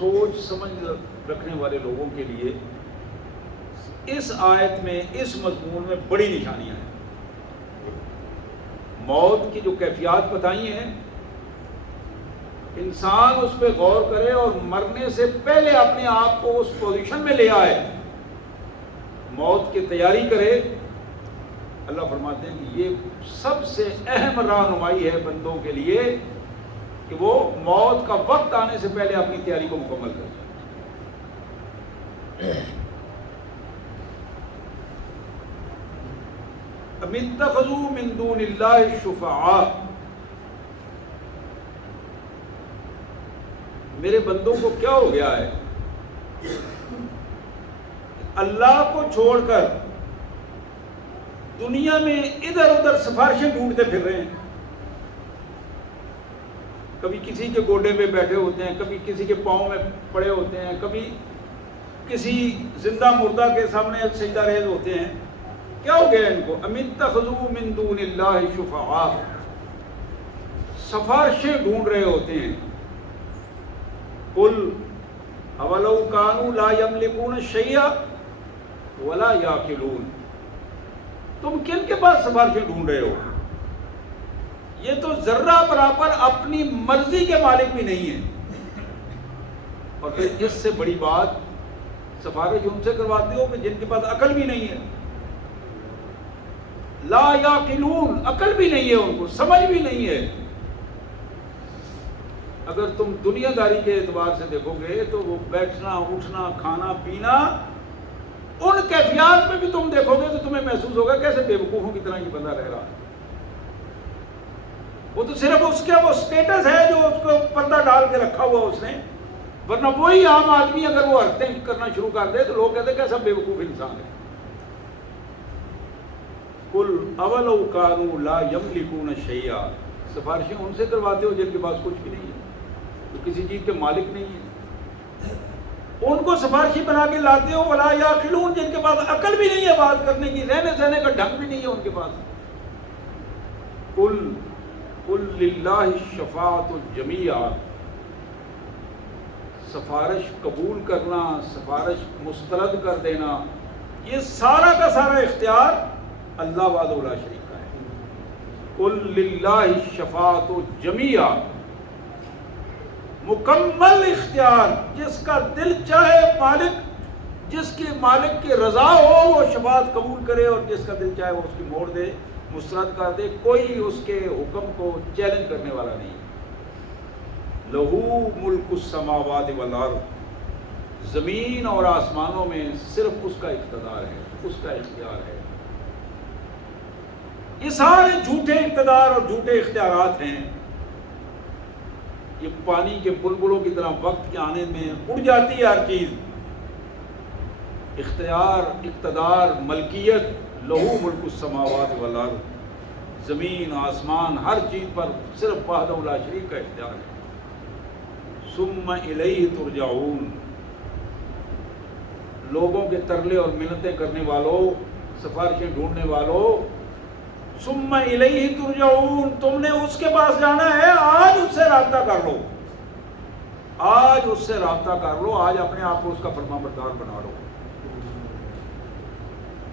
سوچ سمجھ رکھنے والے لوگوں کے لیے اس آیت میں اس مضمون میں بڑی نشانیاں ہیں. موت کی جو کیفیات بتائی ہیں، انسان اس پہ غور کرے اور مرنے سے پہلے اپنے آپ کو اس پوزیشن میں لے آئے، موت کی تیاری کرے. اللہ فرماتے ہیں کہ یہ سب سے اہم رہنمائی ہے بندوں کے لیے کہ وہ موت کا وقت آنے سے پہلے اپنی تیاری کو مکمل کریں. ام اتخذوا من دون اللہ شفعاء، میرے بندوں کو کیا ہو گیا ہے اللہ کو چھوڑ کر دنیا میں ادھر ادھر سفارشیں ڈھونڈتے پھر رہے ہیں. کبھی کسی کے گوڈے پہ بیٹھے ہوتے ہیں، کبھی کسی کے پاؤں میں پڑے ہوتے ہیں، کبھی کسی زندہ مردہ کے سامنے سجدہ ریز ہوتے ہیں. کیا ہو گیا ان کو؟ ام اتخذوا من دون اللہ شفعاء، سفارشیں ڈھونڈ رہے ہوتے ہیں. قل اولو کانوا لا یملکون شیئا ولا یعقلون، تم کن کے پاس سفارشیں ڈھونڈ رہے ہو؟ یہ تو ذرہ برابر اپنی مرضی کے مالک بھی نہیں ہے. اور پھر اس سے بڑی بات، سفارش ان سے کرواتے ہو کہ جن کے پاس عقل بھی نہیں ہے. لا یعقلون، عقل بھی نہیں ہے ان کو، سمجھ بھی نہیں ہے. اگر تم دنیا داری کے اعتبار سے دیکھو گے تو وہ بیٹھنا اٹھنا کھانا پینا ان کیفیات میں بھی تم دیکھو گے تو تمہیں محسوس ہوگا کیسے بے وقوفوں کی طرح یہ بندہ رہ رہا ہے. وہ تو صرف اس کا وہ سٹیٹس ہے جو اس کو پردہ ڈال کے رکھا ہوا اس نے، ورنہ وہی عام آدمی اگر وہ حرکتیں کرنا شروع کر دے تو لوگ کہتے ہیں کیسا بے وقوف انسان ہے. قل اولو کانوا لا یملکون شیئا، سفارشیں ان سے کرواتے ہو جن کے پاس کچھ بھی نہیں ہے، جو کسی چیز کے مالک نہیں ہے. ان کو سفارشی بنا کے لاتے ہو. ولا یعقلون، جن کے پاس عقل بھی نہیں ہے بات کرنے کی، رہنے سہنے کا ڈھنگ بھی نہیں ہے ان کے پاس. قل للہ الشفاعۃ جمیعا، سفارش قبول کرنا، سفارش مسترد کر دینا، یہ سارا کا سارا اختیار اللہ وحدہ لا شریک کا ہے. قل للہ الشفاعۃ جمیعا، مکمل اختیار، جس کا دل چاہے مالک، جس کی مالک کی رضا ہو وہ شفاعت قبول کرے، اور جس کا دل چاہے وہ اس کی موڑ دے، مسترد کر دے. کوئی اس کے حکم کو چیلنج کرنے والا نہیں. لہو ملک السماوات والارض، زمین اور آسمانوں میں صرف اس کا اقتدار ہے، اس کا اختیار ہے. یہ سارے جھوٹے اقتدار اور جھوٹے اختیارات ہیں. یہ پانی کے بلبلوں کی طرح وقت کے آنے میں اڑ جاتی ہے ہر چیز. اختیار، اقتدار، ملکیت، لہو ملک السماوات والارض، زمین آسمان ہر چیز پر صرف وحدہ لا شریک کا اختیار ہے. ثم الیہ ترجعون، لوگوں کے ترلے اور منتیں کرنے والوں، سفارشیں ڈھونڈنے والوں، ثم الیہ ترجعون، تم نے اس کے پاس جانا ہے. آج اس سے رابطہ کر لو، آج اس سے رابطہ کر لو، آج اپنے آپ کو اس کا فرما بردار بنا لو.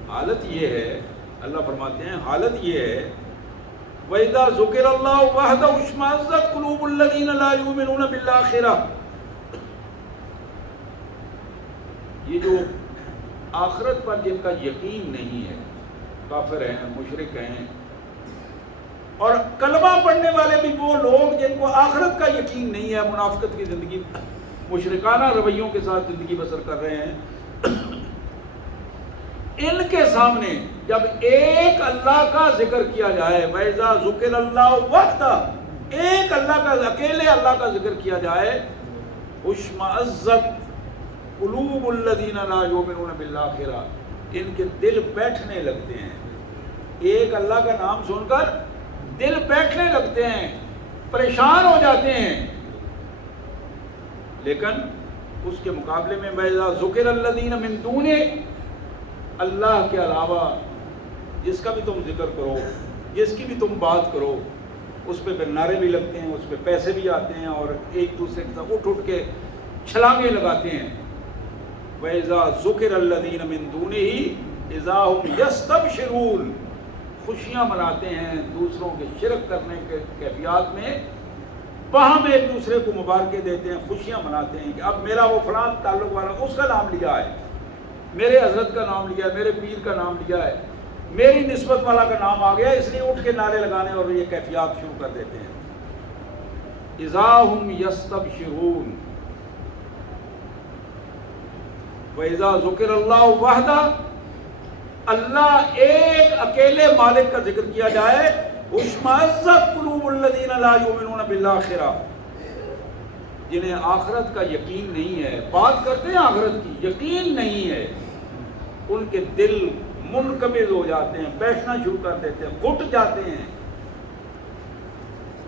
حالت یہ ہے، اللہ فرماتے ہیں حالت یہ ہے وَإِذَا ذُكِرَ اللَّهُ وَحْدَهُ اشْمَأَزَّتْ قُلُوبُ الَّذِينَ لَا يُؤْمِنُونَ بِالْآخِرَةِ. یہ جو آخرت پر جن کا یقین نہیں ہے، کافر ہیں، مشرک ہیں، اور کلمہ پڑھنے والے بھی وہ لوگ جن کو آخرت کا یقین نہیں ہے، منافقت کی زندگی، مشرکانہ رویوں کے ساتھ زندگی بسر کر رہے ہیں. ان کے سامنے جب ایک اللہ کا ذکر کیا جائے، وَإِذَا ذُكِرَ اللَّهُ وَحْدَهُ، ایک اللہ کا، اکیلے اللہ کا ذکر کیا جائے، اشمئزت قلوب الذین لا یؤمنون بالآخرہ، ان کے دل بیٹھنے لگتے ہیں. ایک اللہ کا نام سن کر دل بیٹھنے لگتے ہیں، پریشان ہو جاتے ہیں. لیکن اس کے مقابلے میں وَإِذَا ذُكِرَ الَّذِينَ مِن دُونِهِ، اللہ کے علاوہ جس کا بھی تم ذکر کرو، جس کی بھی تم بات کرو، اس پہ نعرے بھی لگتے ہیں، اس پہ پیسے بھی آتے ہیں، اور ایک دوسرے کے ساتھ اٹھ کے چھلانگیں لگاتے ہیں. وَإِذَا ذُكِرَ الَّذِينَ مِن دُونِهِ إِذَا هُمْ يَسْتَبْشِرُونَ. خوشیاں مناتے ہیں دوسروں کے شرک کرنے کے کیفیات میں. وہاں میں ایک دوسرے کو مبارکیں دیتے ہیں, خوشیاں مناتے ہیں کہ اب میرا وہ فلاں تعلق والا اس کا نام لیا ہے, میرے حضرت کا نام لیا ہے, میرے پیر کا نام لیا ہے, میری نسبت والا کا نام آ گیا, اس لیے اٹھ کے نعرے لگانے اور یہ کیفیات شروع کر دیتے ہیں. اذا ہم یستبشرون. وَإِذَا ذُكِرَ اللَّهُ وَحْدَهُ. اللہ ایک اکیلے مالک کا ذکر کیا جائے, اشمئزت قلوب الذین لا یؤمنون بالآخرہ. جنہیں آخرت کا یقین نہیں ہے, بات کرتے ہیں آخرت کی, یقین نہیں ہے, ان کے دل منقبض ہو جاتے ہیں, بیٹھنا شروع کر دیتے ہیں, گھٹ جاتے ہیں.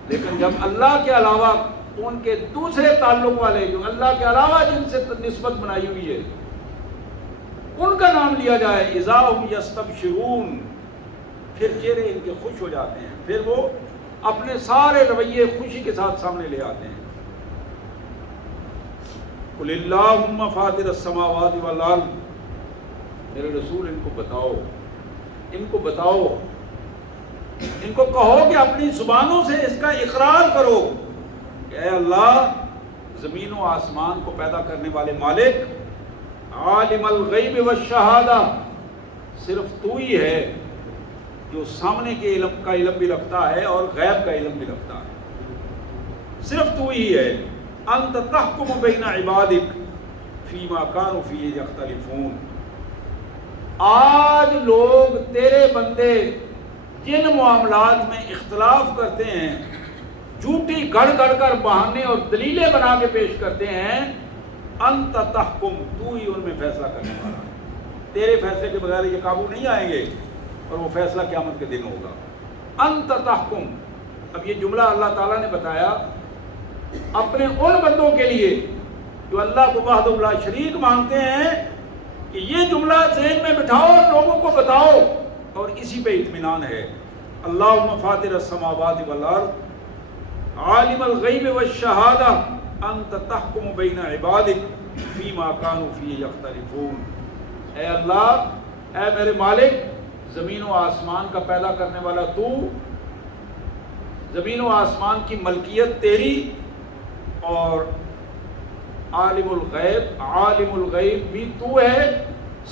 لیکن جب اللہ کے علاوہ ان کے دوسرے تعلق والے جو اللہ کے علاوہ جن سے نسبت بنائی ہوئی ہے ان کا نام لیا جائے, اذا ہم یستبشرون, پھر چہرے ان کے خوش ہو جاتے ہیں, پھر وہ اپنے سارے رویے خوشی کے ساتھ سامنے لے آتے ہیں. قل اللہم فاطر السماوات والارض. میرے رسول ان کو بتاؤ, ان کو بتاؤ, ان کو کہو کہ اپنی زبانوں سے اس کا اقرار کرو کہ اے اللہ, زمین و آسمان کو پیدا کرنے والے مالک, عالم الغیب والشہادہ, صرف تو ہی ہے جو سامنے کے علم کا علم بھی رکھتا ہے اور غیب کا علم بھی رکھتا ہے, صرف تو ہی ہے. انت تحکم بین عبادک فیما کانوا فیہ یختلفون. آج لوگ تیرے بندے جن معاملات میں اختلاف کرتے ہیں, جھوٹی گڑ گڑ کر بہانے اور دلیلیں بنا کے پیش کرتے ہیں, انت تحکم, تو ہی ان میں فیصلہ کرنے والا ہے. تیرے فیصلے کے بغیر یہ قابو نہیں آئیں گے اور وہ فیصلہ قیامت کے دن ہوگا. انت تحکم. اب یہ جملہ اللہ تعالیٰ نے بتایا اپنے ان بندوں کے لیے جو اللہ کو وحدہ لا شریک مانتے ہیں کہ یہ جملہ ذہن میں بٹھاؤ, لوگوں کو بتاؤ, اور اسی پہ اطمینان ہے. اللہم فاطر السماوات والارض عالم الغیب والشہادہ انت تحکم بین عبادک فیما کانوا فیہ یختلفون. اے اللہ, اے میرے مالک, زمین و آسمان کا پیدا کرنے والا تو, زمین و آسمان کی ملکیت تیری, اور عالم الغیب بھی تو ہے,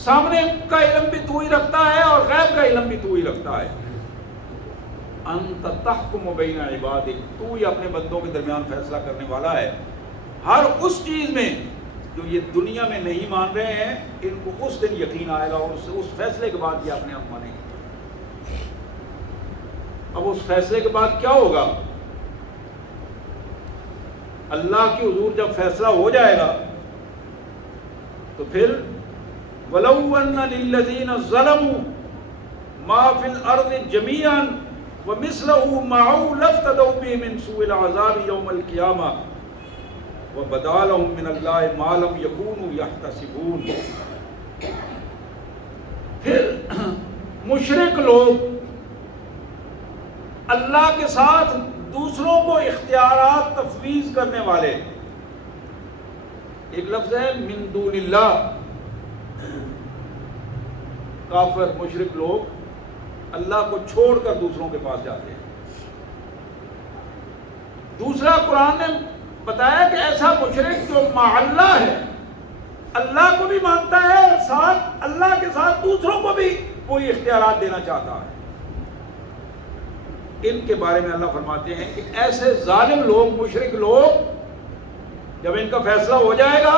سامنے کا علم بھی تو ہی رکھتا ہے اور غیب کا علم بھی تو ہی رکھتا ہے. انت تحکم بین عبادک, تو ہی اپنے بندوں کے درمیان فیصلہ کرنے والا ہے. ہر اس چیز میں جو یہ دنیا میں نہیں مان رہے ہیں, ان کو اس دن یقین آئے گا اور اس فیصلے کے بعد یہ اپنے آپ مانیں گے. اب اس فیصلے کے بعد کیا ہوگا؟ اللہ کی حضور جب فیصلہ ہو جائے گا تو پھر وَلَوْ أَنَّ لِلَّذِينَ ظَلَمُوا مَا فِي الْأَرْضِ جَمِيعًا وَمِثْلَهُ مَعَهُ لَافْتَدَوْا بِهِ مِنْ سُوءِ الْعَذَابِ يَوْمَ الْقِيَامَةِ وَبَدَا لَهُم مِّنَ اللَّهِ مَا لَمْ يَكُونُوا يَحْتَسِبُونَ. پھر مشرک لوگ اللہ کے ساتھ دوسروں کو اختیارات تفویض کرنے والے, ایک لفظ ہے من دون اللہ, کافر مشرک لوگ اللہ کو چھوڑ کر دوسروں کے پاس جاتے ہیں. دوسرا قرآن نے بتایا کہ ایسا مشرک جو مع اللہ ہے, اللہ کو بھی مانتا ہے اور ساتھ اللہ کے ساتھ دوسروں کو بھی کوئی اختیارات دینا چاہتا ہے. ان کے بارے میں اللہ فرماتے ہیں کہ ایسے ظالم لوگ, مشرک لوگ, جب ان کا فیصلہ ہو جائے گا,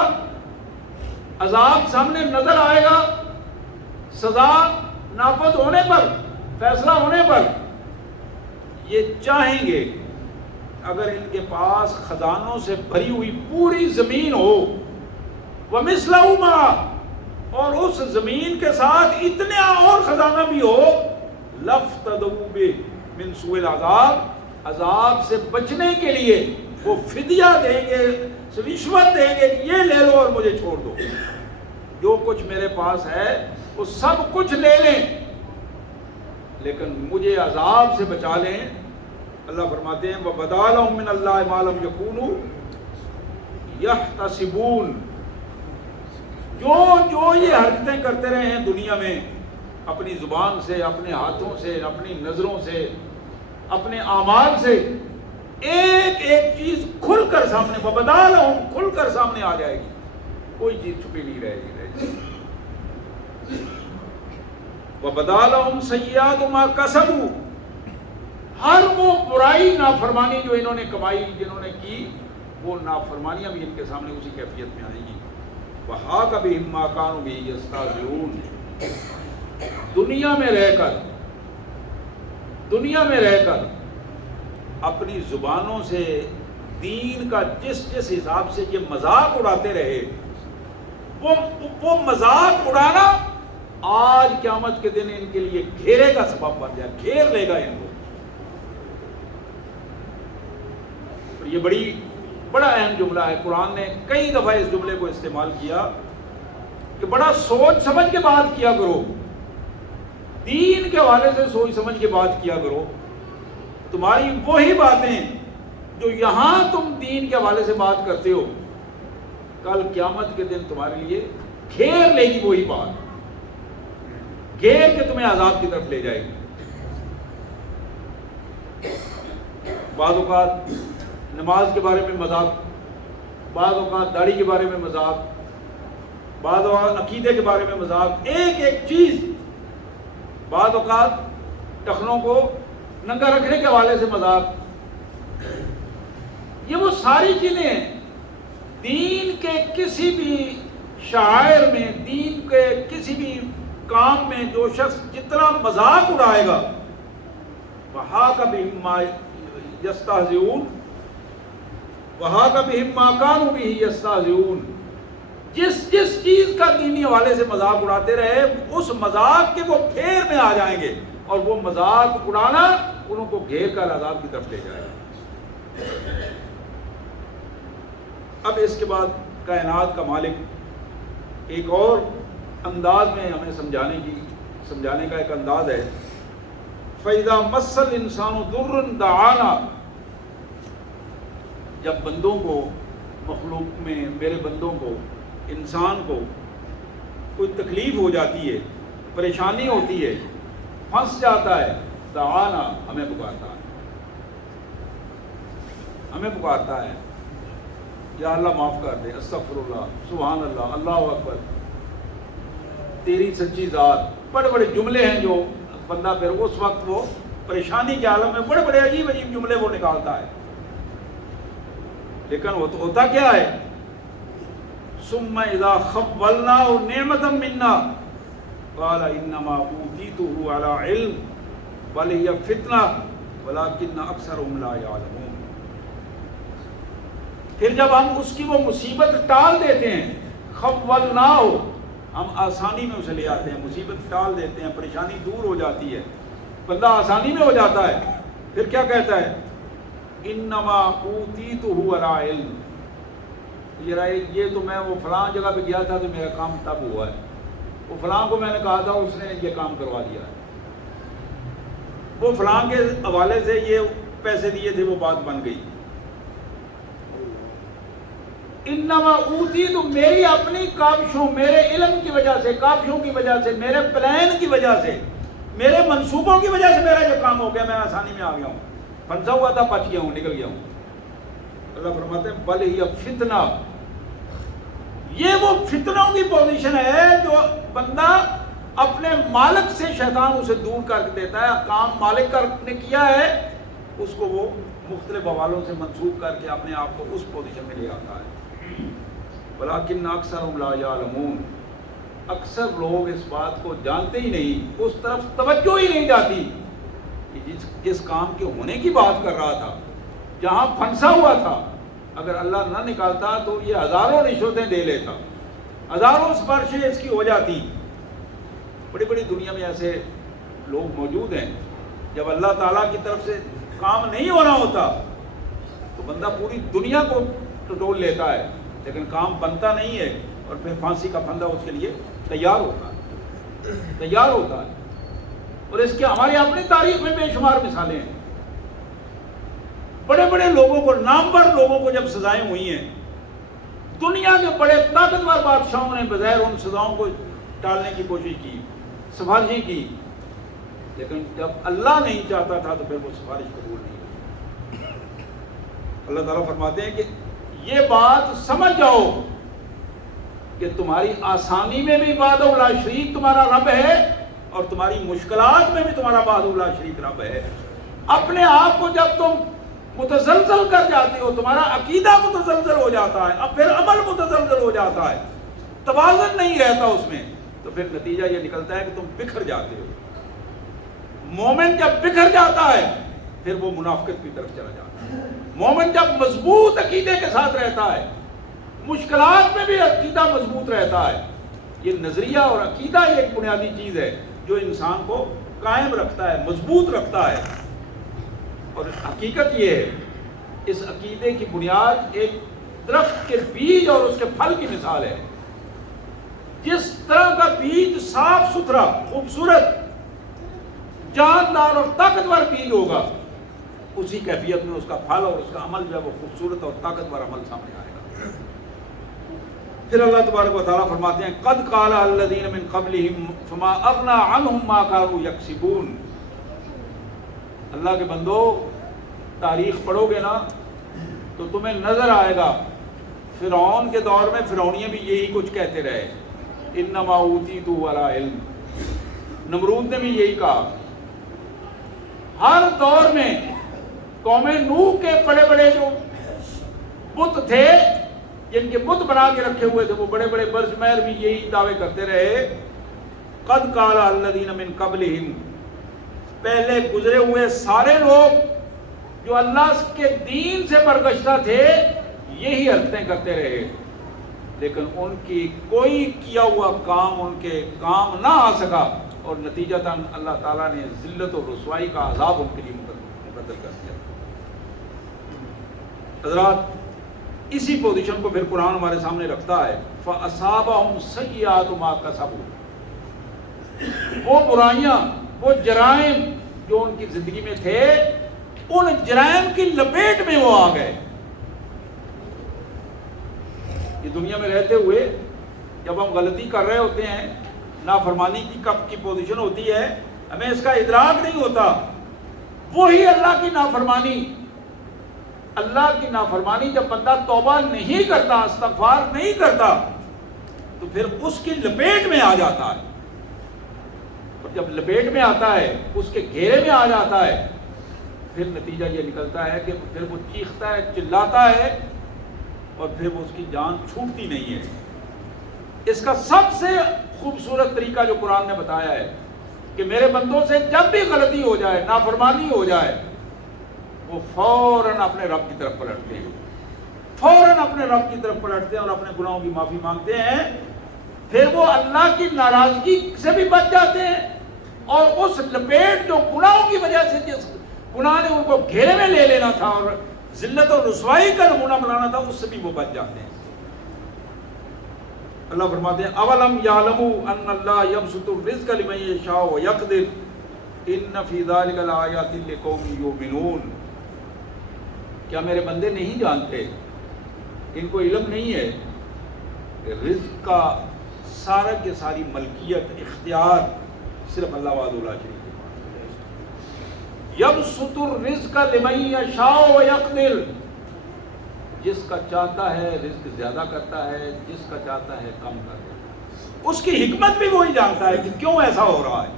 عذاب سامنے نظر آئے گا, سزا نافذ ہونے پر, فیصلہ ہونے پر, یہ چاہیں گے اگر ان کے پاس خزانوں سے بھری ہوئی پوری زمین ہو, وَمِثْلَهُ مَعَهُ, اور اس زمین کے ساتھ اتنا اور خزانہ بھی ہو, لَافْتَدَوْا بِهِ مِنْ سُوءِ الْعَذَابِ, عذاب سے بچنے کے لیے وہ فدیہ دیں گے, رشوت دیں گے کہ یہ لے لو اور مجھے چھوڑ دو, جو کچھ میرے پاس ہے وہ سب کچھ لے لیں لیکن مجھے عذاب سے بچا لیں. اللہ فرماتے ہیں وَبَدَا لَهُم مِّنَ اللَّهِ مَا لَمْ يَكُونُوا یحتسبون، جو یہ حرکتیں کرتے رہے ہیں دنیا میں، اپنی زبان سے، اپنے ہاتھوں سے، اپنی نظروں سے، اپنے اعمال سے، ایک ایک چیز کھل کر سامنے وبدا لہم، کھل کر سامنے آ جائے گی، کوئی چیز چھپی نہیں رہے گی۔ وبدا لہم سیئات ما کسبوا، ہر وہ برائی نافرمانی جو انہوں نے کمائی، جنہوں نے کی، وہ نافرمانیاں بھی ان کے سامنے اسی کیفیت میں آئیں گی۔ وحاق بہم ما کانوا بہ یستہزئون، دنیا میں رہ کر اپنی زبانوں سے دین کا جس حساب سے یہ مذاق اڑاتے رہے، وہ مذاق اڑانا آج قیامت کے دن ان کے لیے گھیرے کا سبب بن جائے، گھیر لے گا ان کو۔ یہ بڑا اہم جملہ ہے، قرآن نے کئی دفعہ اس جملے کو استعمال کیا کہ بڑا سوچ سمجھ کے بات کیا کرو، دین کے حوالے سے سوچ سمجھ کے بات کیا کرو۔ تمہاری وہی باتیں جو یہاں تم دین کے حوالے سے بات کرتے ہو، کل قیامت کے دن تمہارے لیے گھیر لے گی، وہی بات گھیر کے تمہیں عذاب کی طرف لے جائے گی۔ بعض اوقات نماز کے بارے میں مذاق، بعض اوقات داڑھی کے بارے میں مذاق، بعض اوقات عقیدے کے بارے میں مذاق، ایک ایک چیز، بعض اوقات ٹخنوں کو ننگا رکھنے کے حوالے سے مذاق۔ یہ وہ ساری چیزیں ہیں، دین کے کسی بھی شعائر میں، دین کے کسی بھی کام میں جو شخص جتنا مذاق اڑائے گا، وحاق بہم ما یستہزئون وحاق بہم ما کانوا بہ یستہزئون، جس چیز کا دینی حوالے سے مذاق اڑاتے رہے، اس مذاق کے وہ پھیر میں آ جائیں گے، اور وہ مذاق اڑانا انہوں کو گھیر کر عذاب کی طرف لے جائے گا۔ اب اس کے بعد کائنات کا مالک ایک اور انداز میں ہمیں سمجھانے کا ایک انداز ہے، فَإِذَا مَسَّ الْإِنسَانُ ضُرٌّ دَعَانَا، جب بندوں کو، مخلوق میں میرے بندوں کو، انسان کو کوئی تکلیف ہو جاتی ہے، پریشانی ہوتی ہے، پھنس جاتا ہے، دعانا، ہمیں پکارتا ہے، یا اللہ معاف کر دے، استغفر اللہ، سبحان اللہ، اللہ اکبر، تیری سچی ذات، بڑے بڑے جملے ہیں جو بندہ پھر اس وقت وہ پریشانی کے عالم میں بڑے بڑے عجیب جملے وہ نکالتا ہے، لیکن وہ تو ہوتا کیا ہے؟ ثم اذا خولناه نعمة منا قال انما اوتیته على علم بل هي فتنة ولكن اکثرهم لا يعلمون۔ پھر جب ہم اس کی وہ مصیبت ٹال دیتے ہیں، خولناه، ہم آسانی میں اسے لے آتے ہیں، مصیبت ٹال دیتے ہیں، پریشانی دور ہو جاتی ہے، بندہ آسانی میں ہو جاتا ہے، پھر کیا کہتا ہے؟ انما اوتیته على علم، یہ تو میں وہ فلاں جگہ پہ گیا تھا تو میرا کام تب ہوا ہے، وہ فلاں کو میں نے کہا تھا اس نے یہ کام کروا دیا ہے، وہ فلاں کے حوالے سے یہ پیسے دیے تھے وہ بات بن گئی۔ انما اوتیت، میری اپنی کاوشوں، میرے علم کی وجہ سے، کاوشوں کی وجہ سے، میرے پلان کی وجہ سے، میرے منصوبوں کی وجہ سے میرا یہ کام ہو گیا، میں آسانی میں آ گیا ہوں، پھنسا ہوا تھا، بچ گیا ہوں، نکل گیا ہوں۔ اللہ فرماتے ہیں بل ہی فتنہ، یہ وہ فتنوں کی پوزیشن ہے جو بندہ اپنے مالک سے، شیطان اسے دور کر کے دیتا ہے، کام مالک نے کیا ہے اس کو وہ مختلف حوالوں سے منسوخ کر کے اپنے آپ کو اس پوزیشن میں لے آتا ہے۔ ولیکن اکثرهم لا یعلمون، اکثر لوگ اس بات کو جانتے ہی نہیں، اس طرف توجہ ہی نہیں جاتی کہ جس کام کے ہونے کی بات کر رہا تھا، جہاں پھنسا ہوا تھا، اگر اللہ نہ نکالتا تو یہ ہزاروں رشوتیں دے لیتا، ہزاروں سفارشیں اس کی ہو جاتی۔ بڑی بڑی دنیا میں ایسے لوگ موجود ہیں، جب اللہ تعالیٰ کی طرف سے کام نہیں ہونا ہوتا تو بندہ پوری دنیا کو ٹٹول لیتا ہے، لیکن کام بنتا نہیں ہے اور پھر پھانسی کا پھندا اس کے لیے تیار ہوتا ہے۔ اور اس کے ہماری اپنی تاریخ میں بے شمار مثالیں ہیں، بڑے بڑے لوگوں کو، نامور لوگوں کو جب سزائیں ہوئی ہیں دنیا کے بڑے طاقتور بادشاہوں نے بغیر ان سزاؤں کو ٹالنے کی کوشش کی، سفارشیں کی، لیکن جب اللہ نہیں چاہتا تھا تو پھر وہ سفارش قبول نہیں ہوئی۔ اللہ تعالیٰ فرماتے ہیں کہ یہ بات سمجھ جاؤ کہ تمہاری آسانی میں بھی وحدہ لا شریک تمہارا رب ہے، اور تمہاری مشکلات میں بھی تمہارا وحدہ لا شریک رب ہے۔ اپنے آپ کو جب تم متزلزل کر جاتے ہو، تمہارا عقیدہ متزلزل ہو جاتا ہے، اب پھر عمل متزلزل ہو جاتا ہے، توازن نہیں رہتا اس میں، تو پھر نتیجہ یہ نکلتا ہے کہ تم بکھر جاتے ہو۔ مومن جب بکھر جاتا ہے پھر وہ منافقت کی طرف چلا جاتا ہے۔ مومن جب مضبوط عقیدے کے ساتھ رہتا ہے، مشکلات میں بھی عقیدہ مضبوط رہتا ہے۔ یہ نظریہ اور عقیدہ ایک بنیادی چیز ہے جو انسان کو قائم رکھتا ہے، مضبوط رکھتا ہے۔ اور حقیقت یہ ہے، اس عقیدے کی بنیاد ایک درخت کے بیج اور اس کے پھل کی مثال ہے۔ جس طرح کا بیج صاف ستھرا، خوبصورت، جاندار اور طاقتور بیج ہوگا، اسی کیفیت میں اس کا پھل اور اس کا عمل جو ہے وہ خوبصورت اور طاقتور عمل سامنے آئے گا۔ پھر اللہ تبارک و تعالیٰ فرماتے ہیں قد قال الذین من قبلہم فما اغنی عنہم ما کانوا یکسبون۔ اللہ کے بندو، تاریخ پڑھو گے نا تو تمہیں نظر آئے گا فرعون کے دور میں فرعونیے بھی یہی کچھ کہتے رہے، انما اوتیتہ علی علم۔ نمرود نے بھی یہی کہا۔ ہر دور میں قوم نوح کے بڑے بڑے جو بت تھے، جن کے بت بنا کے رکھے ہوئے تھے، وہ بڑے بڑے برزمیر بھی یہی دعوے کرتے رہے قد قال الذین من قبلہم، پہلے گزرے ہوئے سارے لوگ جو اللہ کے دین سے برگشتہ تھے یہی حرکتیں کرتے رہے، لیکن ان کی کوئی کیا ہوا کام ان کے کام نہ آ سکا، اور نتیجتاً اللہ تعالیٰ نے ذلت و رسوائی کا عذاب ان کے لیے مقدر کر دیا۔ حضرات، اسی پوزیشن کو پھر قرآن ہمارے سامنے رکھتا ہے فَأَصَابَهُمْ سَيِّئَاتُ مَا كَسَبُوا۔ وہ برائیاں، وہ جرائم جو ان کی زندگی میں تھے، ان جرائم کی لپیٹ میں وہ آ گئے۔ یہ دنیا میں رہتے ہوئے جب ہم غلطی کر رہے ہوتے ہیں، نافرمانی کی کب کی پوزیشن ہوتی ہے، ہمیں اس کا ادراک نہیں ہوتا، وہی اللہ کی نافرمانی۔ اللہ کی نافرمانی جب بندہ توبہ نہیں کرتا، استغفار نہیں کرتا، تو پھر اس کی لپیٹ میں آ جاتا ہے، اور جب لپیٹ میں آتا ہے، اس کے گھیرے میں آ جاتا ہے، پھر نتیجہ یہ نکلتا ہے کہ پھر وہ چیختا ہے، چلاتا ہے، اور پھر وہ اس کی جان چھوٹتی نہیں ہے۔ اس کا سب سے خوبصورت طریقہ جو قرآن نے بتایا ہے کہ میرے بندوں سے جب بھی غلطی ہو جائے، نافرمانی ہو جائے، وہ فوراً اپنے رب کی طرف پلٹتے ہیں، فوراً اپنے رب کی طرف پلٹتے ہیں اور اپنے گناہوں کی معافی مانگتے ہیں۔ پھر وہ اللہ کی ناراضگی سے بھی بچ جاتے ہیں، اور اس لپیٹ جو گناہوں کی وجہ سے، جس گناہ نے ان کو گھیرے میں لے لینا تھا اور ذلت اور رسوائی کا نمونہ بنانا تھا، اس سے بھی وہ بچ جاتے ہیں۔ اللہ فرماتے ہیں اولم یعلموا ان اللہ یبسط الرزق لمن یشاء ویقدر ان فی ذلک لآیات لقوم یؤمنون۔ کیا میرے بندے نہیں جانتے، ان کو علم نہیں ہے کہ رزق کا سارا کے ساری ملکیت، اختیار صرف اللہ وحدہ لا شریک کے پاس ہے۔ یبسط الرزق لمن یشاء ویقدر، جس کا چاہتا ہے رزق زیادہ کرتا ہے، جس کا چاہتا ہے کم کر دیتا ہے۔ اس کی حکمت بھی وہی جانتا ہے کہ کیوں ایسا ہو رہا ہے۔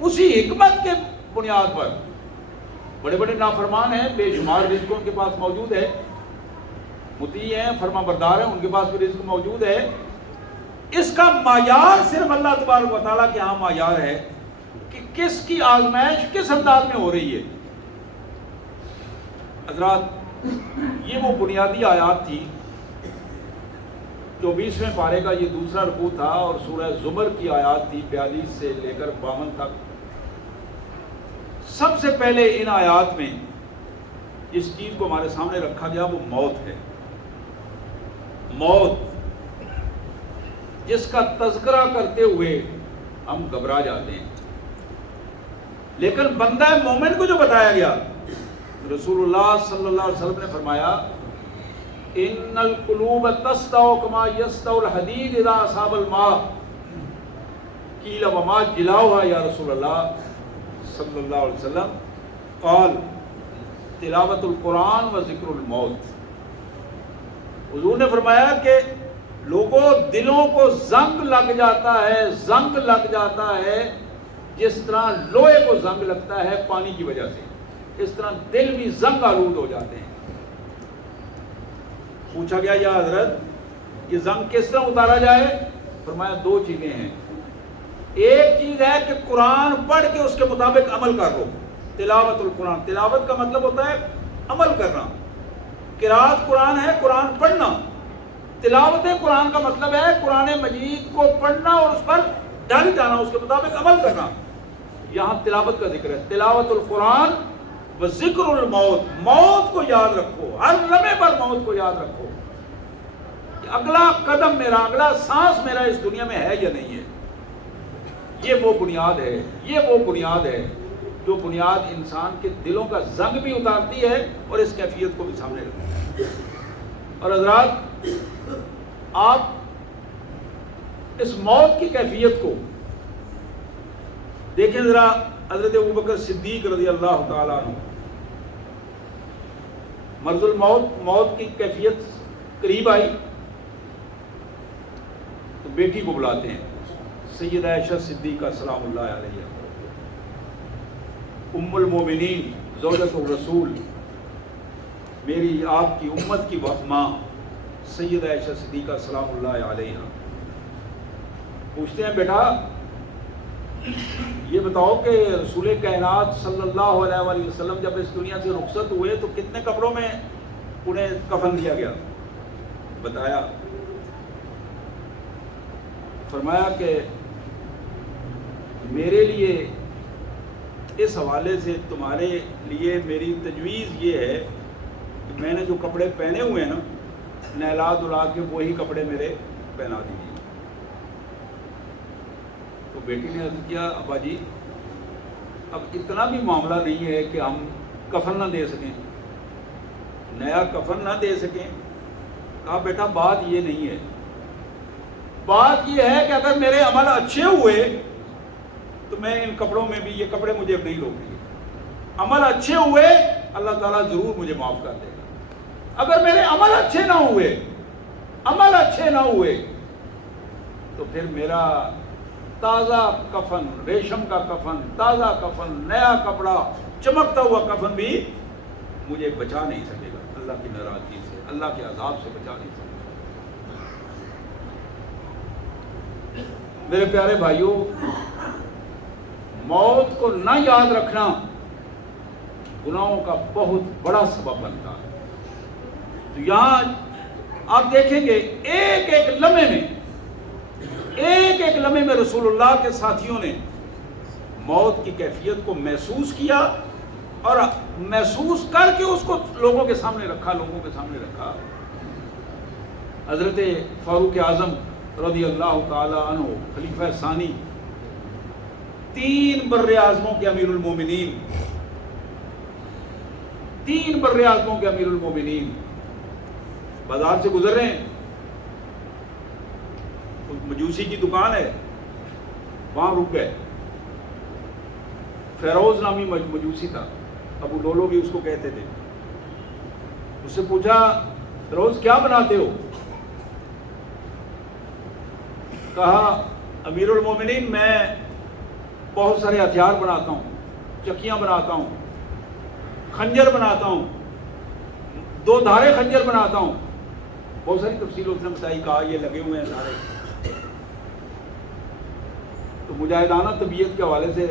اسی حکمت کے بنیاد پر بڑے بڑے نافرمان ہیں، بے شمار رزق ان کے پاس موجود ہے، مطیع ہیں، فرما بردار ہیں، ان کے پاس بھی رزق موجود ہے۔ اس کا معیار صرف اللہ تبارک و تعالیٰ کے ہاں معیار ہے کہ کس کی آزمائش کس انداز میں ہو رہی ہے۔ حضرات، یہ وہ بنیادی آیات تھی۔ 24ویں پارے کا یہ دوسرا رکوع تھا، اور سورہ زمر کی آیات تھی 42 سے لے کر 52 تک۔ سب سے پہلے ان آیات میں جس چیز کو ہمارے سامنے رکھا گیا وہ موت ہے۔ موت جس کا تذکرہ کرتے ہوئے ہم گھبرا جاتے ہیں، لیکن بندہ مومن کو جو بتایا گیا، رسول اللہ صلی اللہ علیہ وسلم نے فرمایا ان القلوب تسطع كما يسطع الحديد اذا اصاب الماء قیل وما جلاؤها یا رسول اللہ صلی اللہ علیہ وسلم قال تلاوت القرآن و ذکر الموت. حضور نے فرمایا کہ لوگوں دلوں کو زنگ لگ جاتا ہے جس طرح لوہے کو زنگ لگتا ہے پانی کی وجہ سے، اس طرح دل بھی زنگ آلود ہو جاتے ہیں. پوچھا گیا یا حضرت یہ زنگ کس طرح اتارا جائے؟ فرمایا دو چیزیں ہیں. ایک چیز ہے کہ قرآن پڑھ کے اس کے مطابق عمل کر لو. تلاوت القرآن، تلاوت کا مطلب ہوتا ہے عمل کرنا. قرات قرآن ہے قرآن پڑھنا. تلاوت قرآن کا مطلب ہے قرآن مجید کو پڑھنا اور اس پر ڈل جانا، اس کے مطابق عمل کرنا. یہاں تلاوت کا ذکر ہے. تلاوت القرآن و ذکر الموت، موت کو یاد رکھو، ہر لمحے پر موت کو یاد رکھو. اگلا قدم میرا، اگلا سانس میرا اس دنیا میں ہے یا نہیں ہے. یہ وہ بنیاد ہے، یہ وہ بنیاد ہے جو بنیاد انسان کے دلوں کا زنگ بھی اتارتی ہے اور اس کیفیت کو بھی سامنے رکھتی ہے. اور حضرات آپ اس موت کی کیفیت کو دیکھیں ذرا. حضرت ابوبکر صدیق رضی اللہ تعالیٰ عنہ مرض الموت، موت کی کیفیت قریب آئی تو بیٹی کو بلاتے ہیں، سیدہ عائشہ صدیقہ سلام اللہ علیہ، ام المومنین، زوجۃ الرسول، میری آپ کی امت کی ماں سیدہ عائشہ صدیقہ سلام اللہ علیہ. پوچھتے ہیں بیٹا یہ بتاؤ کہ رسول کائنات صلی اللہ علیہ وآلہ وسلم جب اس دنیا سے رخصت ہوئے تو کتنے کپڑوں میں انہیں کفن دیا گیا؟ بتایا. فرمایا کہ میرے لیے اس حوالے سے تمہارے لیے میری تجویز یہ ہے کہ میں نے جو کپڑے پہنے ہوئے ہیں نا، نہلا دھلا کے وہی کپڑے میرے پہنا دیجیے. تو بیٹی نے عرض کیا ابا جی اب اتنا بھی معاملہ نہیں ہے کہ ہم کفن نہ دے سکیں، نیا کفن نہ دے سکیں. کہا بیٹا بات یہ نہیں ہے، بات یہ ہے کہ اگر میرے عمل اچھے ہوئے تو میں ان کپڑوں میں بھی، یہ کپڑے مجھے نہیں روکیں گے. عمل اچھے ہوئے اللہ تعالیٰ ضرور مجھے معاف کر دے گا. اگر میرے عمل اچھے نہ ہوئے، عمل اچھے نہ ہوئے تو پھر میرا تازہ کفن، ریشم کا کفن، تازہ کفن، نیا کپڑا، چمکتا ہوا کفن بھی مجھے بچا نہیں سکے گا اللہ کی ناراضگی سے، اللہ کے عذاب سے بچا نہیں سکے گا. میرے پیارے بھائیوں، موت کو نہ یاد رکھنا گناہوں کا بہت بڑا سبب بنتا ہے. تو یہاں آپ دیکھیں گے ایک ایک لمحے میں رسول اللہ کے ساتھیوں نے موت کی کیفیت کو محسوس کیا اور محسوس کر کے اس کو لوگوں کے سامنے رکھا. حضرت فاروق اعظم رضی اللہ تعالی عنہ خلیفہ ثانی، 3 بر اعظموں کے امیر المومنین، 3 بر اعظموں کے امیر المومنین بازار سے گزر رہے ہیں. مجوسی کی دکان ہے، وہاں رک گئے. فیروز نامی مجوسی تھا، ابو لولو بھی اس کو کہتے تھے. اس سے پوچھا فیروز کیا بناتے ہو؟ کہا امیر المومنین میں بہت سارے ہتھیار بناتا ہوں، چکیاں بناتا ہوں، خنجر بناتا ہوں، 2 دھارے خنجر بناتا ہوں. بہت ساری تفصیل اس نے بتائی. کہا یہ لگے ہوئے ہیں سارے. تو مجاہدانہ طبیعت کے حوالے سے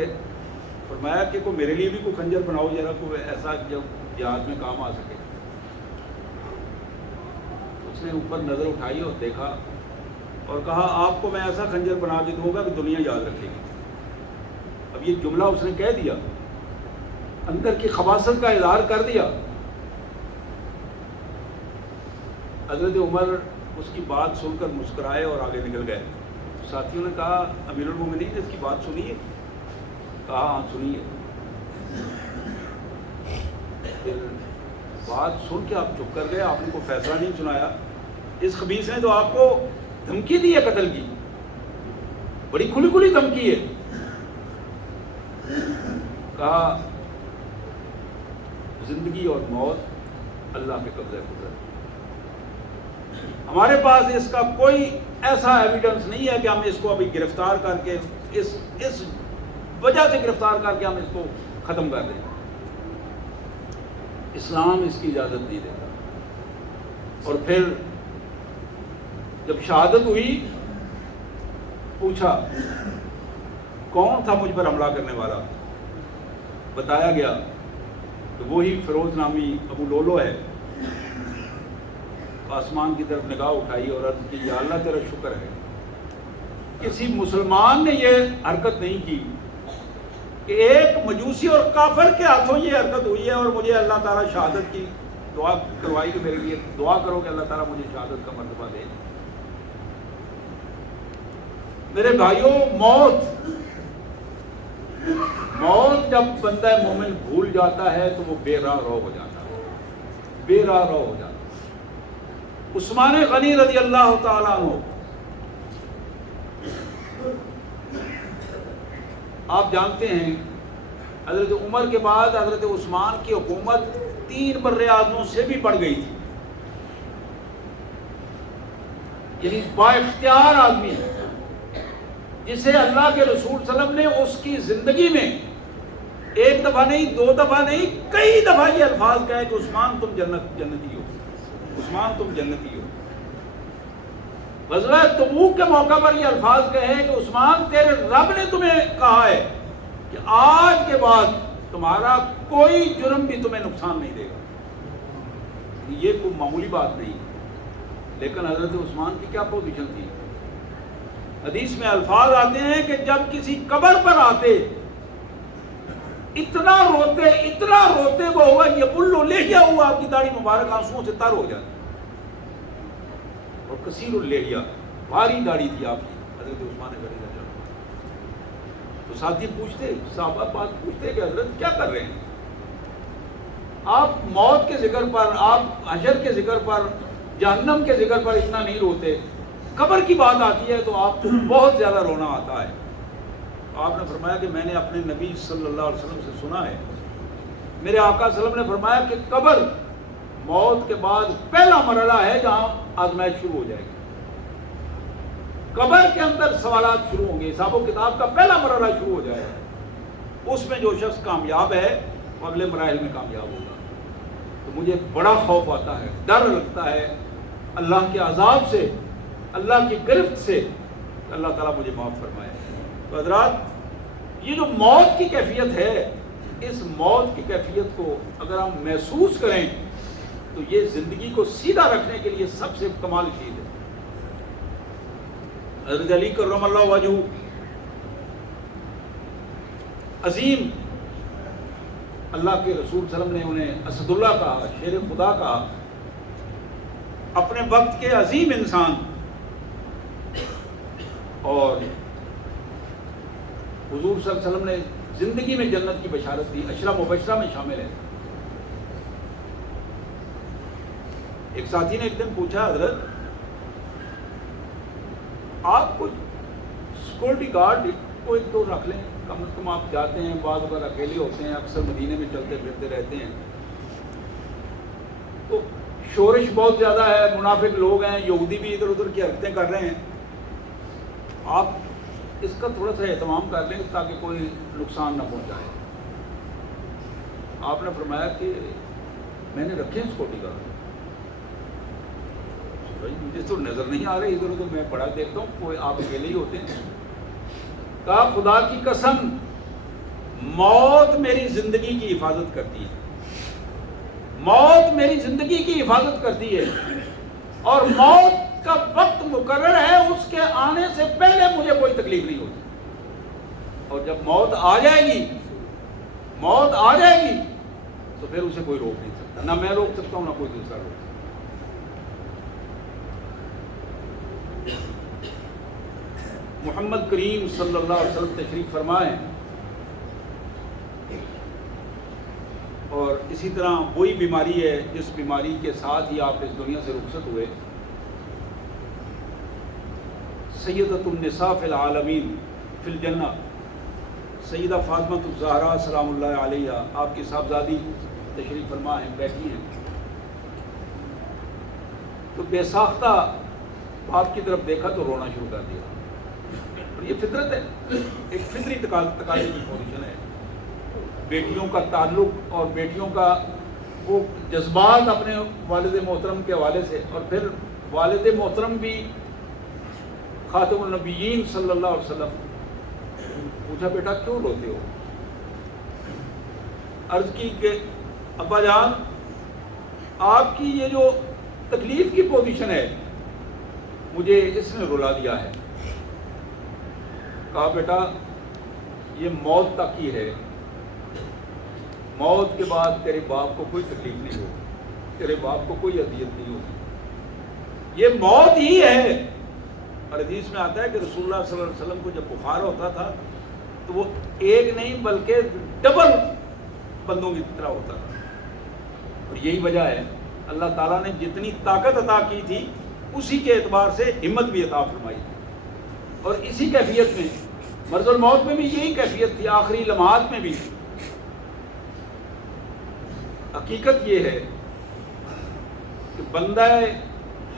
فرمایا کہ کوئی میرے لیے بھی کوئی خنجر بناؤ ذرا، کوئی ایسا جو جہاد میں کام آ سکے. اس نے اوپر نظر اٹھائی اور دیکھا اور کہا آپ کو میں ایسا خنجر بنا کے دوں گا کہ دنیا یاد رکھے گی. اب یہ جملہ اس نے کہہ دیا، اندر کی خباثت کا اظہار کر دیا. حضرت عمر اس کی بات سن کر مسکرائے اور آگے نکل گئے. ساتھیوں نے کہا امیر المومنین اس کی بات سنیے. کہا ہاں سنیے. پھر بات سن کے آپ چپ کر گئے, آپ نے کوئی فیصلہ نہیں سنایا. اس خبیث نے تو آپ کو دھمکی دی ہے قتل کی, بڑی کھلی کھلی دھمکی ہے. کہا زندگی اور موت اللہ کے قبضے قدرت. ہمارے پاس اس کا کوئی ایسا ایویڈنس نہیں ہے کہ ہم اس کو ابھی گرفتار کر کے اس وجہ سے گرفتار کر کے ہم اس کو ختم کر دیں. اسلام اس کی اجازت نہیں دیتا. اور پھر جب شہادت ہوئی, پوچھا کون تھا مجھ پر حملہ کرنے والا, بتایا گیا کہ وہی فیروز نامی ابو لولو ہے. آسمان کی طرف نگاہ اٹھائی اور عرض کی یا اللہ تیرا شکر ہے, کسی مسلمان نے یہ حرکت نہیں کی کہ ایک مجوسی اور کافر کے ہاتھوں یہ حرکت ہوئی ہے, اور مجھے اللہ تعالیٰ شہادت کی دعا کروائی کہ میرے لیے دعا کرو کہ اللہ تعالیٰ مجھے شہادت کا مرتبہ دے. میرے بھائیوں, موت جب بندہ مومن بھول جاتا ہے تو وہ بے راہ رو ہو جاتا ہے, بے راہ رو ہو جاتا ہے. عثمان غنی رضی اللہ تعالیٰ عنہ, آپ جانتے ہیں حضرت عمر کے بعد حضرت عثمان کی حکومت 3 بر اعظموں سے بھی بڑھ گئی تھی. یعنی با اختیار آدمی جسے اللہ کے رسول صلی اللہ علیہ وسلم نے اس کی زندگی میں ایک دفعہ نہیں, 2 دفعہ نہیں, کئی دفعہ یہ الفاظ کہے کہ عثمان تم جنتی ہو, عثمان تم جنتی ہو. غزوہ تبوک کے موقع پر یہ الفاظ کہے کہ عثمان تیرے رب نے تمہیں کہا ہے کہ آج کے بعد تمہارا کوئی جرم بھی تمہیں نقصان نہیں دے گا. یہ کوئی معمولی بات نہیں. لیکن حضرت عثمان کی کیا پوزیشن تھی؟ حدیث میں الفاظ آتے ہیں کہ جب کسی قبر پر آتے اتنا روتے وہ ہوا یبلو لحیہ ہوا, آپ کی داڑھی مبارک آنسوؤں سے تر ہو جاتی. اور کثیر اللحیہ, بھاری داڑھی تھی آپ کی حضرت عثمان غنی رضی اللہ عنہ. تو ساتھی پوچھتے, صحابہ بات پوچھتے کہ حضرت کیا کر رہے ہیں آپ؟ موت کے ذکر پر, آپ حشر کے ذکر پر, جہنم کے ذکر پر اتنا نہیں روتے, قبر کی بات آتی ہے تو آپ کو بہت زیادہ رونا آتا ہے. آپ نے فرمایا کہ میں نے اپنے نبی صلی اللہ علیہ وسلم سے سنا ہے, میرے آقا صلی اللہ علیہ وسلم نے فرمایا کہ قبر موت کے بعد پہلا مرحلہ ہے جہاں آزمائش شروع ہو جائے گی. قبر کے اندر سوالات شروع ہوں گے, حساب و کتاب کا پہلا مرحلہ شروع ہو جائے گا. اس میں جو شخص کامیاب ہے وہ اگلے مراحل میں کامیاب ہوگا. تو مجھے بڑا خوف آتا ہے, ڈر لگتا ہے اللہ کے عذاب سے, اللہ کی گرفت سے. اللہ تعالیٰ مجھے معاف فرمائے. تو حضرات, یہ جو موت کی کیفیت ہے, اس موت کی کیفیت کو اگر ہم محسوس کریں تو یہ زندگی کو سیدھا رکھنے کے لیے سب سے کمال چیز ہے. حضرت علی کرم اللہ وجہہ, عظیم, اللہ کے رسول صلی اللہ علیہ وسلم نے انہیں اسد اللہ کہا, شیر خدا کہا, اپنے وقت کے عظیم انسان, اور حضور صلی اللہ علیہ وسلم نے زندگی میں جنت کی بشارت دی, عشرہ مبشرہ میں شامل ہے. ایک ساتھی نے ایک دن پوچھا, حضرت آپ کو سیکورٹی گارڈ کو ایک دو رکھ لیں, کم از کم آپ جاتے ہیں, بعض اگر اکیلے ہوتے ہیں, اکثر مدینے میں چلتے پھرتے رہتے ہیں, تو شورش بہت زیادہ ہے, منافق لوگ ہیں, یہودی بھی ادھر ادھر کی حرکتیں کر رہے ہیں, آپ اس کا تھوڑا سا اہتمام کر لیں تاکہ کوئی نقصان نہ پہنچائے. آپ نے فرمایا کہ میں نے رکھے ہیں سیکورٹی گارڈ, مجھے تو نظر نہیں آ رہے ادھر ادھر, میں بڑا دیکھتا ہوں, کوئی آپ اکیلے ہی ہوتے ہیں. کہا خدا کی قسم, موت میری زندگی کی حفاظت کرتی ہے, موت میری زندگی کی حفاظت کرتی ہے, اور موت کا وقت مقرر ہے, اس کے آنے سے پہلے مجھے کوئی تکلیف نہیں ہوتی. اور جب موت آ جائے گی, موت آ جائے گی تو پھر اسے کوئی روک نہیں سکتا, نہ میں روک سکتا ہوں نہ کوئی دوسرا روک سکتا. محمد کریم صلی اللہ علیہ وسلم تشریف فرمائیں, اور اسی طرح وہی بیماری ہے جس بیماری کے ساتھ ہی آپ اس دنیا سے رخصت ہوئے. سیدۃ النساء فی العالمین فی الجنہ سیدہ فاطمہ الزہرا سلام اللہ علیہا، آپ کی صاحبزادی تشریف فرما ہیں، بیٹھی ہیں. تو بے ساختہ باپ کی طرف دیکھا تو رونا شروع کر دیا. اور یہ فطرت ہے، ایک فطری تقاضے کی پوزیشن ہے. بیٹیوں کا تعلق اور بیٹیوں کا وہ جذبات اپنے والد محترم کے حوالے سے، اور پھر والد محترم بھی خاتم النبیین صلی اللہ علیہ وسلم. پوچھا بیٹا کیوں روتے ہو؟ عرض کی کہ ابا جان آپ کی یہ جو تکلیف کی پوزیشن ہے مجھے اس نے رلا دیا ہے. کہا بیٹا یہ موت تک ہی ہے، موت کے بعد تیرے باپ کو کوئی تکلیف نہیں ہوگی، تیرے باپ کو کوئی اذیت نہیں ہوگی، یہ موت ہی ہے. اور حدیث میں آتا ہے کہ رسول اللہ صلی اللہ علیہ وسلم کو جب بخار ہوتا تھا تو وہ ایک نہیں بلکہ ڈبل بندوں کی طرح ہوتا تھا. اور یہی وجہ ہے اللہ تعالیٰ نے جتنی طاقت عطا کی تھی اسی کے اعتبار سے ہمت بھی عطا فرمائی تھی. اور اسی کیفیت میں مرض الموت میں بھی یہی کیفیت تھی، آخری لمحات میں بھی. حقیقت یہ ہے کہ بندہ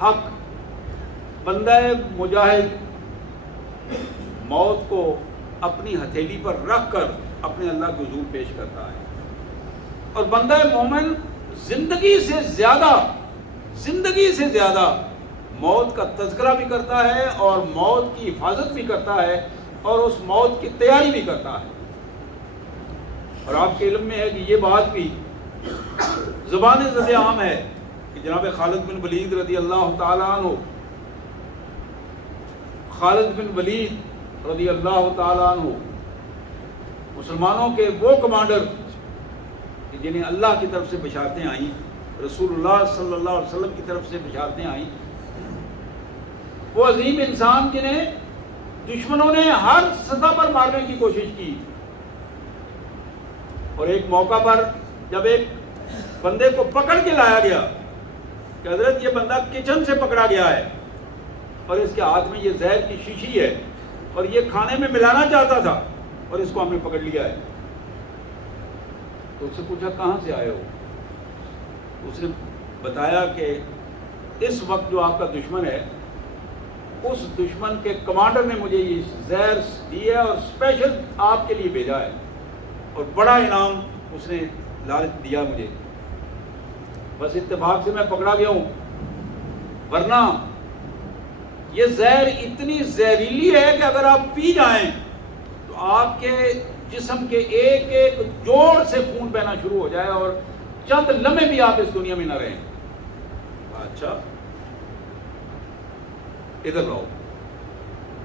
حق، بندہ مجاہد موت کو اپنی ہتھیلی پر رکھ کر اپنے اللہ کے حضور پیش کرتا ہے. اور بندہ مومن زندگی سے زیادہ موت کا تذکرہ بھی کرتا ہے اور موت کی حفاظت بھی کرتا ہے اور اس موت کی تیاری بھی کرتا ہے. اور آپ کے علم میں ہے کہ یہ بات بھی زبان زد عام ہے کہ جناب خالد بن ولید رضی اللہ تعالیٰ عنہ، خالد بن ولید رضی اللہ تعالیٰ عنہ مسلمانوں کے وہ کمانڈر کہ جنہیں اللہ کی طرف سے بشارتیں آئیں، رسول اللہ صلی اللہ علیہ وسلم کی طرف سے بشارتیں آئیں، وہ عظیم انسان جنہیں دشمنوں نے ہر سطح پر مارنے کی کوشش کی. اور ایک موقع پر جب ایک بندے کو پکڑ کے لایا گیا کہ حضرت یہ بندہ کچن سے پکڑا گیا ہے اور اس کے ہاتھ میں یہ زہر کی شیشی ہے اور یہ کھانے میں ملانا چاہتا تھا اور اس کو ہم نے پکڑ لیا ہے. تو اس سے پوچھا کہاں سے آئے ہو؟ اس نے بتایا کہ اس وقت جو آپ کا دشمن ہے اس دشمن کے کمانڈر نے مجھے یہ زہر دی ہے اور اسپیشل آپ کے لیے بھیجا ہے اور بڑا انعام اس نے لالچ دیا مجھے. بس اتفاق سے میں پکڑا گیا ہوں، ورنہ یہ زہر اتنی زہریلی ہے کہ اگر آپ پی جائیں تو آپ کے جسم کے ایک ایک جوڑ سے خون بہنا شروع ہو جائے اور چند لمحے بھی آپ اس دنیا میں نہ رہیں. اچھا ادھر رہو.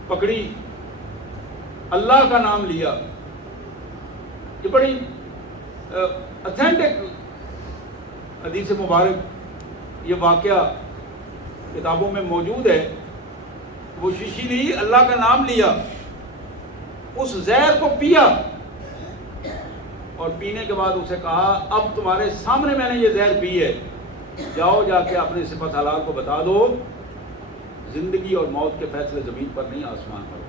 پکڑی، اللہ کا نام لیا. یہ بڑی اتھینٹک حدیث مبارک یہ واقعہ کتابوں میں موجود ہے. وہ شیشی لی، اللہ کا نام لیا، اس زہر کو پیا اور پینے کے بعد اسے کہا اب تمہارے سامنے میں نے یہ زہر پی ہے، جاؤ جا کے اپنے صفت حلال کو بتا دو. زندگی اور موت کے فیصلے زمین پر نہیں آسمان پر.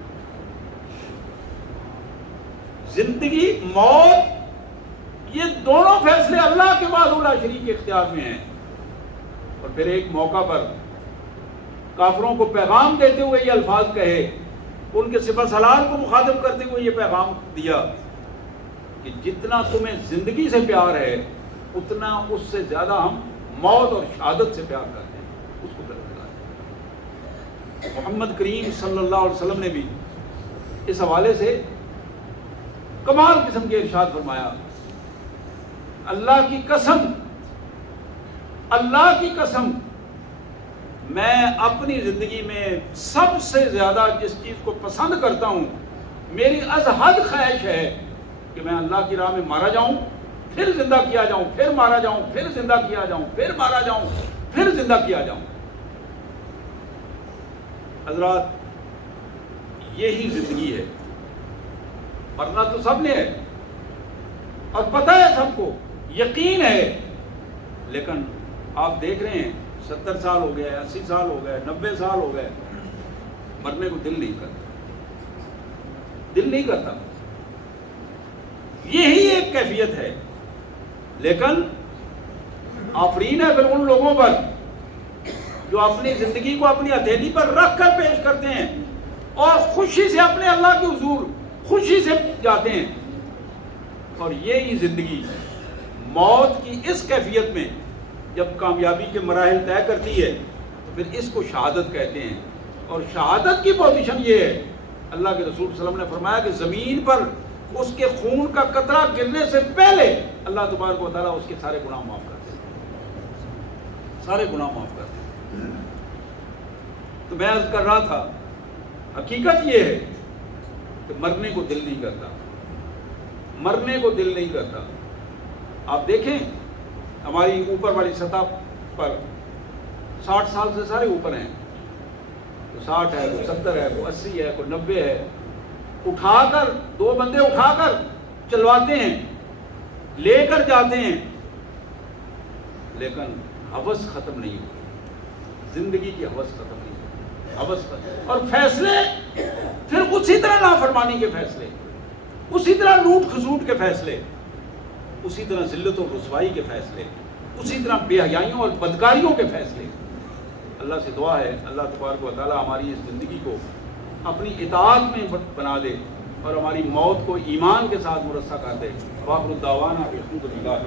زندگی موت یہ دونوں فیصلے اللہ کے بعد لا شریک کے اختیار میں ہیں. اور پھر ایک موقع پر کافروں کو پیغام دیتے ہوئے یہ الفاظ کہے، ان کے صفت حلال کو مخاطب کرتے ہوئے یہ پیغام دیا کہ جتنا تمہیں زندگی سے پیار ہے اتنا اس سے زیادہ ہم موت اور شہادت سے پیار کرتے ہیں. اس کو پھر محمد کریم صلی اللہ علیہ وسلم نے بھی اس حوالے سے کمال قسم کے ارشاد فرمایا، اللہ کی قسم، اللہ کی قسم، میں اپنی زندگی میں سب سے زیادہ جس چیز کو پسند کرتا ہوں، میری از حد خواہش ہے کہ میں اللہ کی راہ میں مارا جاؤں، پھر زندہ کیا جاؤں، پھر مارا جاؤں، پھر زندہ کیا جاؤں، پھر مارا جاؤں، پھر زندہ کیا جاؤں. حضرات یہی زندگی ہے، مرنا تو سب نے ہے اور پتہ ہے سب کو یقین ہے، لیکن آپ دیکھ رہے ہیں 70 سال ہو گئے، 80 سال ہو گئے، 90 سال ہو گئے، مرنے کو دل نہیں کرتا، دل نہیں کرتا. یہی ایک کیفیت ہے. لیکن آفرین ہے پھر ان لوگوں پر جو اپنی زندگی کو اپنی ہتھیلی پر رکھ کر پیش کرتے ہیں اور خوشی سے اپنے اللہ کے حضور خوشی سے جاتے ہیں. اور یہی زندگی موت کی اس کیفیت میں جب کامیابی کے مراحل طے کرتی ہے تو پھر اس کو شہادت کہتے ہیں. اور شہادت کی پوزیشن یہ ہے، اللہ کے رسول صلی اللہ علیہ وسلم نے فرمایا کہ زمین پر اس کے خون کا قطرہ گرنے سے پہلے اللہ تبارک و تعالیٰ اس کے سارے گناہ معاف کرتے ہیں، سارے گناہ معاف کرتے ہیں. تو میں عرض کر رہا تھا حقیقت یہ ہے کہ مرنے کو دل نہیں کرتا، مرنے کو دل نہیں کرتا. آپ دیکھیں ہماری اوپر والی سطح پر 60 سال سے سارے اوپر ہیں، کوئی 60 ہے، کوئی 70 ہے، کوئی 80 ہے، کوئی 90 ہے. اٹھا کر 2 بندے اٹھا کر چلواتے ہیں، لے کر جاتے ہیں، لیکن ہوس ختم نہیں ہوئی، زندگی کی ہوس ختم نہیں ہوئی، ہوس ختم. اور فیصلے پھر اسی طرح نافرمانی کے فیصلے، اسی طرح لوٹ کھسوٹ کے فیصلے، اسی طرح ذلت و رسوائی کے فیصلے، اسی طرح بے حیائیوں اور بدکاریوں کے فیصلے. اللہ سے دعا ہے اللہ تبارک و تعالی ہماری اس زندگی کو اپنی اطاعت میں بنا دے اور ہماری موت کو ایمان کے ساتھ مرصع کر دے. وآخر دعوانا الحمدللہ.